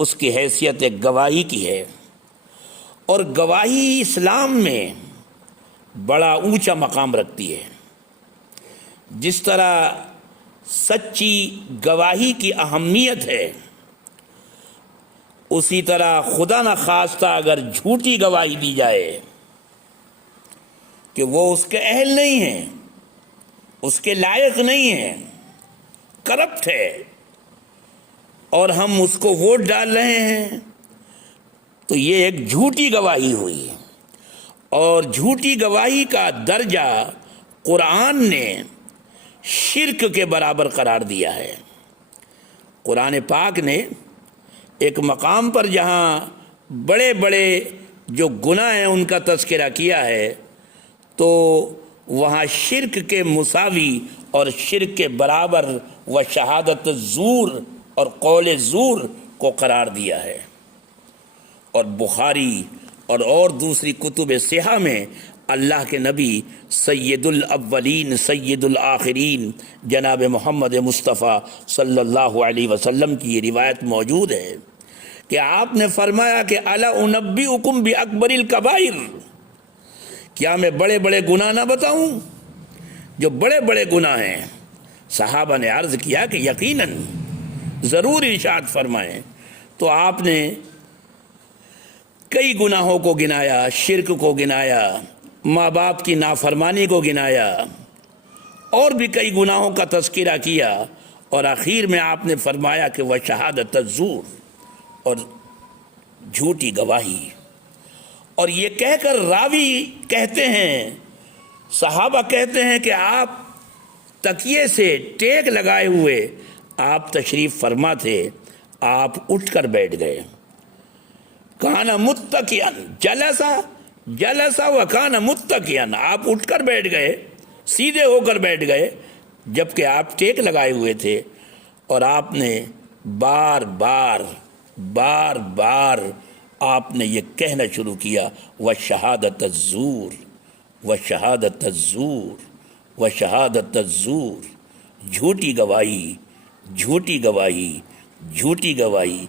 اس کی حیثیت ایک گواہی کی ہے، اور گواہی اسلام میں بڑا اونچا مقام رکھتی ہے۔ جس طرح سچی گواہی کی اہمیت ہے، اسی طرح خدا نخواستہ اگر جھوٹی گواہی دی جائے کہ وہ اس کے اہل نہیں ہیں، اس کے لائق نہیں ہیں، کرپٹ ہے، اور ہم اس کو ووٹ ڈال رہے ہیں، تو یہ ایک جھوٹی گواہی ہوئی۔ اور جھوٹی گواہی کا درجہ قرآن نے شرک کے برابر قرار دیا ہے۔ قرآن پاک نے ایک مقام پر جہاں بڑے بڑے جو گناہ ہیں ان کا تذکرہ کیا ہے، تو وہاں شرک کے مساوی اور شرک کے برابر و شہادت زور اور قول زور کو قرار دیا ہے۔ اور بخاری اور دوسری کتب صحیحہ میں اللہ کے نبی سید الاولین سید الآخرین جناب محمد مصطفیٰ صلی اللہ علیہ وسلم کی یہ روایت موجود ہے کہ آپ نے فرمایا کہ الا انبئکم باکبر الکبائر، کیا میں بڑے بڑے گناہ نہ بتاؤں جو بڑے بڑے گناہ ہیں؟ صحابہ نے عرض کیا کہ یقیناً، ضرور ارشاد فرمائیں۔ تو آپ نے کئی گناہوں کو گنایا، شرک کو گنایا، ماں باپ کی نافرمانی کو گنایا، اور بھی کئی گناہوں کا تذکرہ کیا، اور آخر میں آپ نے فرمایا کہ وہ شہادت الزور، اور جھوٹی گواہی۔ اور یہ کہہ کر راوی کہتے ہیں، صحابہ کہتے ہیں کہ آپ تکیے سے ٹیک لگائے ہوئے آپ تشریف فرما تھے، آپ اٹھ کر بیٹھ گئے۔ کانا متکئن، جلسا و کانا متکئن، آپ اٹھ کر بیٹھ گئے، سیدھے ہو کر بیٹھ گئے، جبکہ آپ ٹیک لگائے ہوئے تھے۔ اور آپ نے بار بار آپ نے یہ کہنا شروع کیا، وَشَهَادَةَ الزُّورِ وَشَهَادَةَ الزُّورِ وَشَهَادَةَ الزُّورِ، جھوٹی گواہی، جھوٹی گواہی، جھوٹی گواہی۔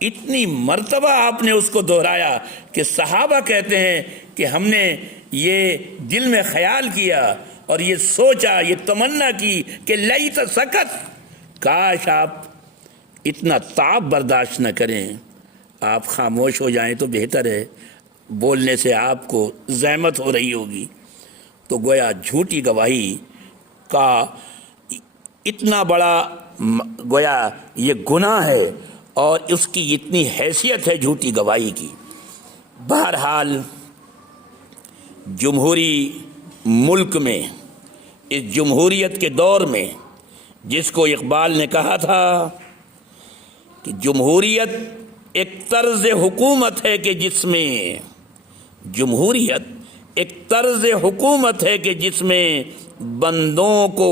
اتنی مرتبہ آپ نے اس کو دہرایا کہ صحابہ کہتے ہیں کہ ہم نے یہ دل میں خیال کیا اور یہ سوچا، یہ تمنا کی کہ لیت سکت، کاش آپ اتنا تعب برداشت نہ کریں، آپ خاموش ہو جائیں تو بہتر ہے، بولنے سے آپ کو زحمت ہو رہی ہوگی۔ تو گویا جھوٹی گواہی کا اتنا بڑا گویا یہ گناہ ہے، اور اس کی اتنی حیثیت ہے جھوٹی گواہی کی۔ بہرحال جمہوری ملک میں، اس جمہوریت کے دور میں، جس کو اقبال نے کہا تھا کہ جمہوریت ایک طرز حکومت ہے کہ جس میں، جمہوریت ایک طرز حکومت ہے کہ جس میں بندوں کو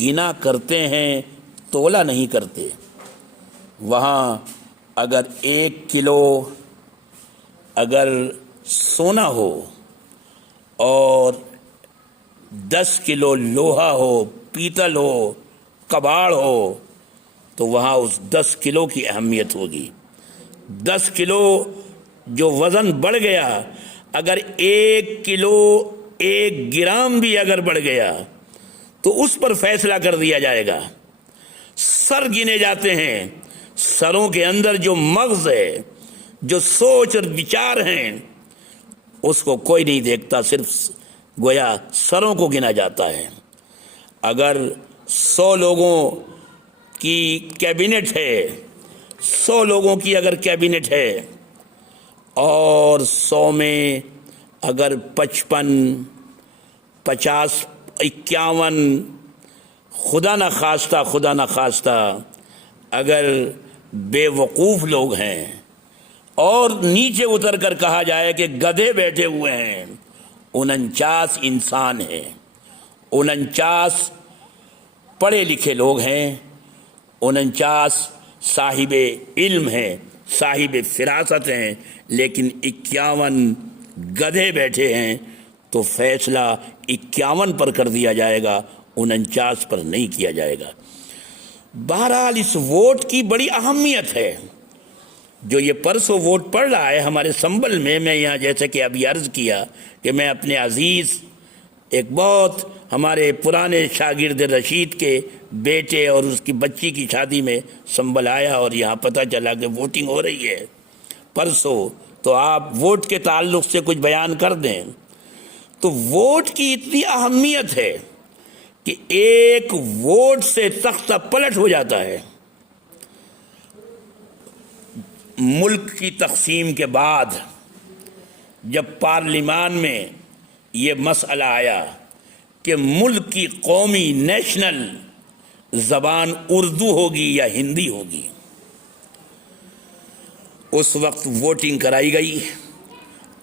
گنا کرتے ہیں، تولا نہیں کرتے۔ وہاں اگر 1 کلو اگر سونا ہو اور 10 کلو لوہا ہو، پیتل ہو، کباڑ ہو، تو وہاں اس 10 کلو کی اہمیت ہوگی۔ 10 کلو جو وزن بڑھ گیا، اگر 1 کلو 1 گرام بھی اگر بڑھ گیا تو اس پر فیصلہ کر دیا جائے گا۔ سر گنے جاتے ہیں، سروں کے اندر جو مغز ہے، جو سوچ اور وچار ہیں، اس کو کوئی نہیں دیکھتا، صرف گویا سروں کو گنا جاتا ہے۔ اگر 100 لوگوں کی کیبنٹ ہے، 100 لوگوں کی اگر کیبنٹ ہے، اور 100 میں اگر 55، 50، 51 خدا نخواستہ اگر بے وقوف لوگ ہیں، اور نیچے اتر کر کہا جائے کہ گدھے بیٹھے ہوئے ہیں، 49 انسان ہیں، 49 پڑھے لکھے لوگ ہیں، 49 صاحب علم ہیں، صاحب فراست ہیں، لیکن 51 گدھے بیٹھے ہیں، تو فیصلہ 51 پر کر دیا جائے گا، 49 پر نہیں کیا جائے گا۔ بہرحال اس ووٹ کی بڑی اہمیت ہے۔ جو یہ پرسوں ووٹ پڑ رہا ہے ہمارے سنبل میں یہاں جیسے کہ ابھی عرض کیا کہ میں اپنے عزیز ایک بہت ہمارے پرانے شاگرد رشید کے بیٹے اور اس کی بچی کی شادی میں سنبل آیا اور یہاں پتہ چلا کہ ووٹنگ ہو رہی ہے پرسوں، تو آپ ووٹ کے تعلق سے کچھ بیان کر دیں۔ تو ووٹ کی اتنی اہمیت ہے کہ ایک ووٹ سے تختہ پلٹ ہو جاتا ہے۔ ملک کی تقسیم کے بعد جب پارلیمان میں یہ مسئلہ آیا کہ ملک کی قومی نیشنل زبان اردو ہوگی یا ہندی ہوگی، اس وقت ووٹنگ کرائی گئی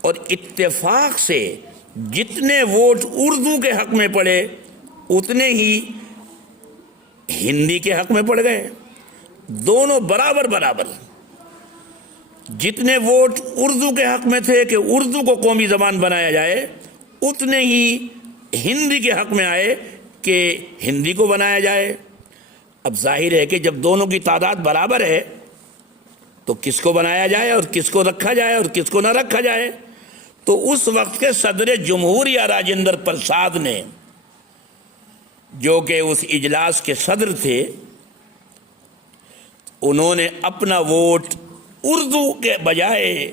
اور اتفاق سے جتنے ووٹ اردو کے حق میں پڑے اتنے ہی ہندی کے حق میں پڑ گئے، دونوں برابر برابر۔ جتنے ووٹ اردو کے حق میں تھے کہ اردو کو قومی زبان بنایا جائے، اتنے ہی ہندی کے حق میں آئے کہ ہندی کو بنایا جائے۔ اب ظاہر ہے کہ جب دونوں کی تعداد برابر ہے تو کس کو بنایا جائے اور کس کو رکھا جائے اور کس کو نہ رکھا جائے۔ تو اس وقت کے صدر جمہوریہ راجندر پرساد نے، جو کہ اس اجلاس کے صدر تھے، انہوں نے اپنا ووٹ اردو کے بجائے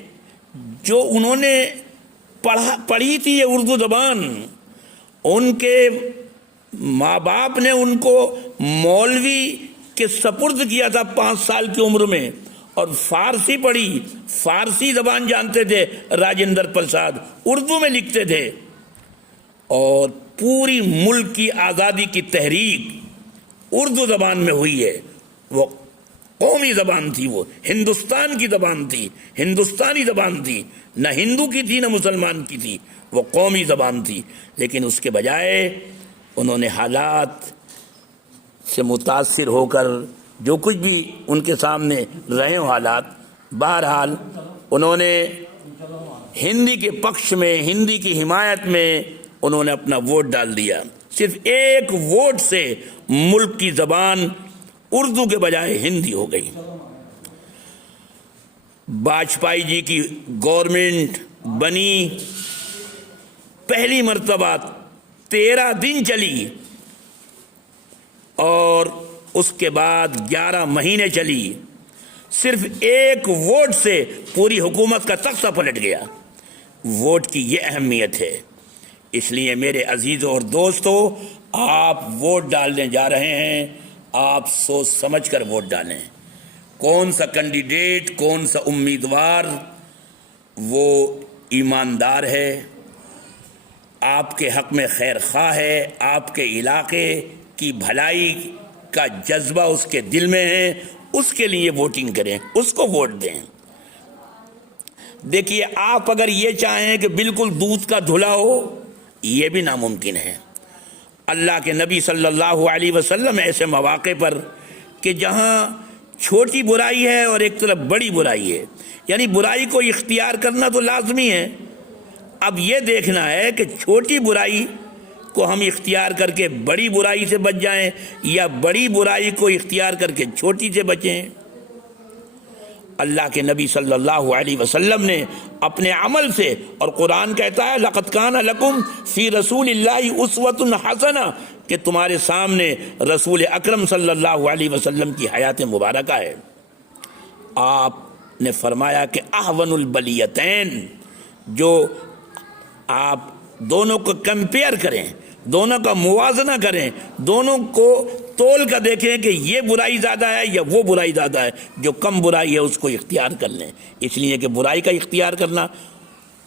جو انہوں نے پڑھی تھی یہ اردو زبان، ان کے ماں باپ نے ان کو مولوی کے سپرد کیا تھا 5 سال کی عمر میں، اور فارسی پڑھی، فارسی زبان جانتے تھے راجندر پرساد، اردو میں لکھتے تھے، اور پوری ملک کی آزادی کی تحریک اردو زبان میں ہوئی ہے۔ وہ قومی زبان تھی، وہ ہندوستان کی زبان تھی، ہندوستانی زبان تھی، نہ ہندو کی تھی نہ مسلمان کی تھی، وہ قومی زبان تھی۔ لیکن اس کے بجائے انہوں نے حالات سے متاثر ہو کر جو کچھ بھی ان کے سامنے رہے ہوں حالات، بہرحال انہوں نے ہندی کے پکش میں، ہندی کی حمایت میں انہوں نے اپنا ووٹ ڈال دیا۔ صرف ایک ووٹ سے ملک کی زبان اردو کے بجائے ہندی ہو گئی۔ واجپئی جی کی گورنمنٹ بنی، پہلی مرتبہ 13 دن چلی اور اس کے بعد 11 مہینے چلی، صرف ایک ووٹ سے پوری حکومت کا تختہ پلٹ گیا۔ ووٹ کی یہ اہمیت ہے، اس لیے میرے عزیزوں اور دوستوں، آپ ووٹ ڈالنے جا رہے ہیں، آپ سوچ سمجھ کر ووٹ ڈالیں۔ کون سا کینڈیڈیٹ، کون سا امیدوار وہ ایماندار ہے، آپ کے حق میں خیر خواہ ہے، آپ کے علاقے کی بھلائی کا جذبہ اس کے دل میں ہے، اس کے لیے ووٹنگ کریں، اس کو ووٹ دیں۔ دیکھیے، آپ اگر یہ چاہیں کہ بالکل دودھ کا دھلا ہو، یہ بھی ناممکن ہے۔ اللہ کے نبی صلی اللہ علیہ وسلم ایسے مواقع پر کہ جہاں چھوٹی برائی ہے اور ایک طرف بڑی برائی ہے، یعنی برائی کو اختیار کرنا تو لازمی ہے، اب یہ دیکھنا ہے کہ چھوٹی برائی کو ہم اختیار کر کے بڑی برائی سے بچ جائیں یا بڑی برائی کو اختیار کر کے چھوٹی سے بچیں۔ اللہ کے نبی صلی اللہ علیہ وسلم نے اپنے عمل سے، اور قرآن کہتا ہے لَقَدْ كَانَ لَكُمْ فِي رَسُولِ اللَّهِ أُسْوَةٌ حَسَنَةٌ، کہ تمہارے سامنے رسول اکرم صلی اللہ علیہ وسلم کی حیات مبارکہ ہے۔ آپ نے فرمایا کہ احون البلیتین، جو آپ دونوں کو کمپیئر کریں، دونوں کا موازنہ کریں، دونوں کو تول کر دیکھیں کہ یہ برائی زیادہ ہے یا وہ برائی زیادہ ہے، جو کم برائی ہے اس کو اختیار کر لیں، اس لیے کہ برائی کا اختیار کرنا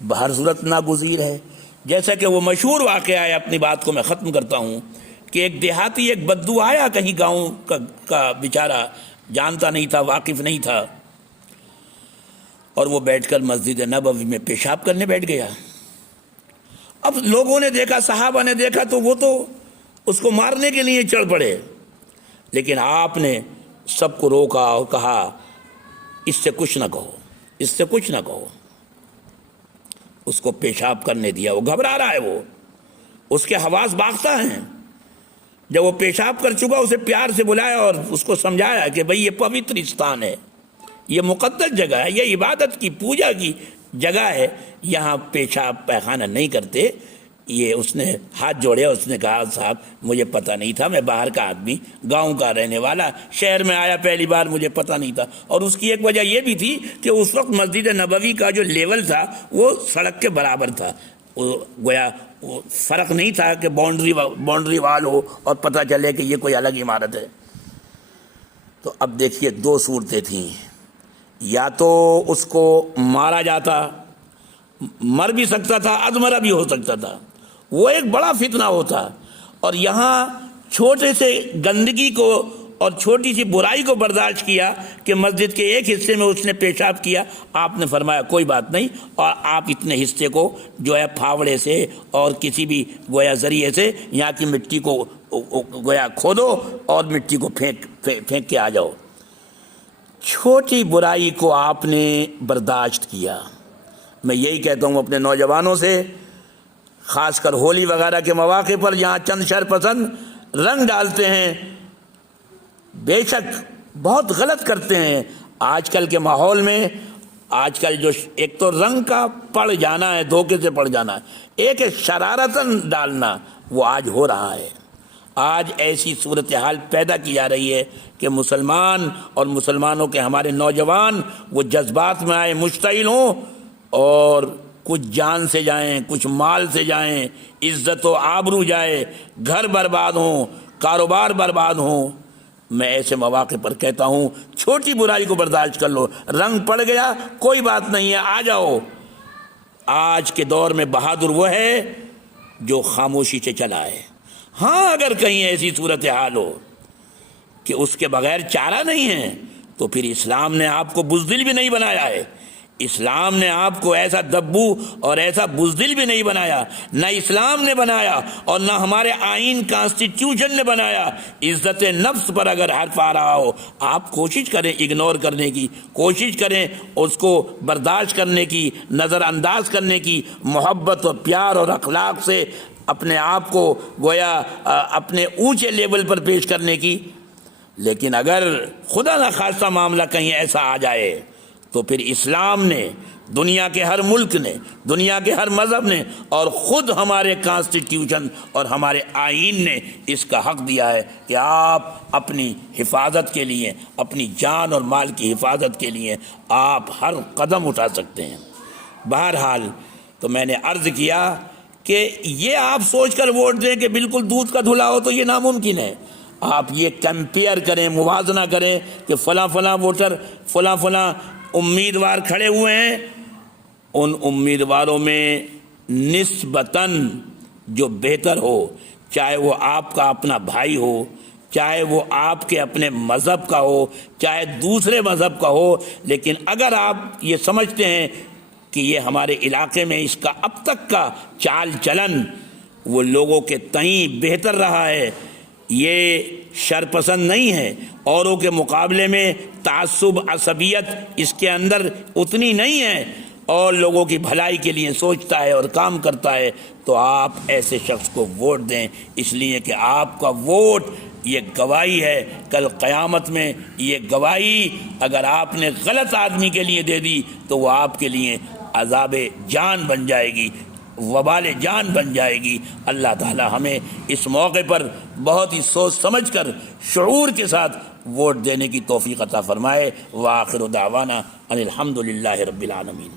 بہر صورت ناگزیر ہے۔ جیسا کہ وہ مشہور واقعہ ہے، اپنی بات کو میں ختم کرتا ہوں، کہ ایک دیہاتی ایک بدو آیا کہیں گاؤں کا بیچارہ، جانتا نہیں تھا، واقف نہیں تھا، اور وہ بیٹھ کر مسجد نبوی میں پیشاب کرنے بیٹھ گیا۔ اب لوگوں نے دیکھا، صحابہ نے دیکھا، تو وہ تو اس کو مارنے کے لیے چڑھ پڑے، لیکن آپ نے سب کو روکا اور کہا اس سے کچھ نہ کہو، اس سے کچھ نہ کہو۔ اس کو پیشاب کرنے دیا، وہ گھبرا رہا ہے، وہ اس کے حواس باختہ ہیں۔ جب وہ پیشاب کر چکا، اسے پیار سے بلایا اور اس کو سمجھایا کہ بھئی یہ پوتر استان ہے، یہ مقدس جگہ ہے، یہ عبادت کی پوجا کی جگہ ہے، یہاں پیشاب پیخانہ نہیں کرتے۔ یہ اس نے ہاتھ جوڑے، اس نے کہا صاحب مجھے پتہ نہیں تھا، میں باہر کا آدمی، گاؤں کا رہنے والا، شہر میں آیا پہلی بار، مجھے پتہ نہیں تھا۔ اور اس کی ایک وجہ یہ بھی تھی کہ اس وقت مسجد نبوی کا جو لیول تھا وہ سڑک کے برابر تھا، گویا وہ فرق نہیں تھا کہ باؤنڈری وال ہو اور پتہ چلے کہ یہ کوئی الگ عمارت ہے۔ تو اب دیکھیے دو صورتیں تھیں، یا تو اس کو مارا جاتا، مر بھی سکتا تھا، ادمرا بھی ہو سکتا تھا، وہ ایک بڑا فتنہ ہوتا۔ اور یہاں چھوٹے سے گندگی کو اور چھوٹی سی برائی کو برداشت کیا کہ مسجد کے ایک حصے میں اس نے پیشاب کیا، آپ نے فرمایا کوئی بات نہیں، اور آپ اتنے حصے کو جو ہے پھاوڑے سے اور کسی بھی گویا ذریعے سے یہاں کی مٹی کو گویا کھودو اور مٹی کو پھینک کے آ جاؤ۔ چھوٹی برائی کو آپ نے برداشت کیا۔ میں یہی کہتا ہوں اپنے نوجوانوں سے، خاص کر ہولی وغیرہ کے مواقع پر جہاں چند شرپسند رنگ ڈالتے ہیں، بے شک بہت غلط کرتے ہیں۔ آج کل کے ماحول میں آج کل جو ایک تو رنگ کا پڑ جانا ہے، دھوکے سے پڑ جانا ہے، ایک شرارتاً ڈالنا، وہ آج ہو رہا ہے۔ آج ایسی صورتحال پیدا کی جا رہی ہے کہ مسلمان اور مسلمانوں کے ہمارے نوجوان وہ جذبات میں آئے، مشتعل ہوں، اور کچھ جان سے جائیں، کچھ مال سے جائیں، عزت و آبرو جائے، گھر برباد ہوں، کاروبار برباد ہوں۔ میں ایسے مواقع پر کہتا ہوں چھوٹی برائی کو برداشت کر لو، رنگ پڑ گیا کوئی بات نہیں ہے، آ جاؤ۔ آج کے دور میں بہادر وہ ہے جو خاموشی سے چلا ہے۔ ہاں اگر کہیں ایسی صورتحال ہو کہ اس کے بغیر چارہ نہیں ہے تو پھر اسلام نے آپ کو بزدل بھی نہیں بنایا ہے، اسلام نے آپ کو ایسا دبو اور ایسا بزدل بھی نہیں بنایا، نہ اسلام نے بنایا اور نہ ہمارے آئین کانسٹیٹیوشن نے بنایا۔ عزت نفس پر اگر حرف آ رہا ہو، آپ کوشش کریں اگنور کرنے کی، کوشش کریں اس کو برداشت کرنے کی، نظر انداز کرنے کی، محبت اور پیار اور اخلاق سے اپنے آپ کو گویا اپنے اونچے لیول پر پیش کرنے کی۔ لیکن اگر خدا نخواستہ معاملہ کہیں ایسا آ جائے تو پھر اسلام نے، دنیا کے ہر ملک نے، دنیا کے ہر مذہب نے، اور خود ہمارے کانسٹیٹیوشن اور ہمارے آئین نے اس کا حق دیا ہے کہ آپ اپنی حفاظت کے لیے، اپنی جان اور مال کی حفاظت کے لیے آپ ہر قدم اٹھا سکتے ہیں۔ بہرحال تو میں نے عرض کیا کہ یہ آپ سوچ کر ووٹ دیں کہ بالکل دودھ کا دھلا ہو تو یہ ناممکن ہے۔ آپ یہ کمپیئر کریں، موازنہ کریں کہ فلاں فلاں ووٹر، فلاں فلاں امیدوار کھڑے ہوئے ہیں، ان امیدواروں میں نسبتاً جو بہتر ہو، چاہے وہ آپ کا اپنا بھائی ہو، چاہے وہ آپ کے اپنے مذہب کا ہو، چاہے دوسرے مذہب کا ہو، لیکن اگر آپ یہ سمجھتے ہیں کہ یہ ہمارے علاقے میں اس کا اب تک کا چال چلن وہ لوگوں کے تئیں بہتر رہا ہے، یہ شرپسند نہیں ہے، اوروں کے مقابلے میں تعصب، عصبیت اس کے اندر اتنی نہیں ہے، اور لوگوں کی بھلائی کے لیے سوچتا ہے اور کام کرتا ہے، تو آپ ایسے شخص کو ووٹ دیں، اس لیے کہ آپ کا ووٹ یہ گواہی ہے کل قیامت میں۔ یہ گواہی اگر آپ نے غلط آدمی کے لیے دے دی تو وہ آپ کے لیے عذاب جان بن جائے گی، وبال جان بن جائے گی۔ اللہ تعالی ہمیں اس موقع پر بہت ہی سوچ سمجھ کر شعور کے ساتھ ووٹ دینے کی توفیق عطا فرمائے۔ وآخر دعوانا ان الحمد للہ رب العالمین۔